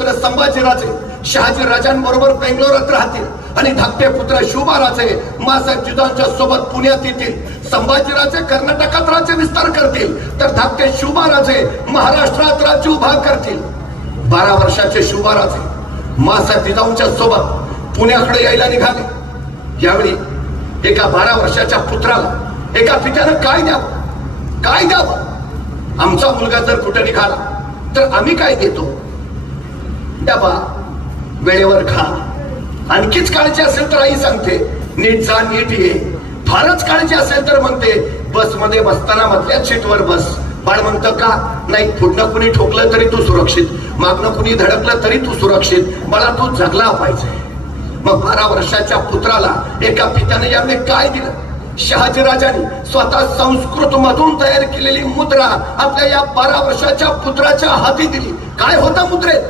पुत्र संभाजीराजे शहाजी राजांबरोबर बेंगलोरात राहतील आणि धाकटे पुत्र शिवबाराजे मासाहेब जिजाऊंच्या सोबत पुण्यात येतील. संभाजीराजे कर्नाटकात राज्य विस्तार करतील तर धाकटे शिवबाराजे महाराष्ट्रात राज्य उभा करतील. 12 वर्षाचे शिवबाराजे मासाहेब जिजाऊंच्या सोबत पुण्याकडे यायला निघाले. यावेळी एका 12 वर्षाच्या पुत्राला एका पित्यानं काय द्यावं? आमचा मुलगा जर कुठे निघाला तर आम्ही काय देतो? डबा वेळेवर खा. आणखीच काळजी असेल तर आई सांगते नीट जा नीट ये. फारच काळजी असेल तर म्हणते बसमध्ये बसताना मधल्या सीटवर बस. बाळ म्हणतं का? नाही, पुढनं कुणी ठोकलं तरी तू सुरक्षित, मागणं कुणी धडकलं तरी तू सुरक्षित. बाळा तू जगला पाहिजे. मग 12 वर्षाच्या पुत्राला एका पित्याने यावेळी काय दिलं? शहाजी राजांनी स्वतः संस्कृत मधून तयार केलेली मुद्रा आपल्या या 12 वर्षाच्या पुत्राच्या हाती दिली. काय होता मुद्रेत?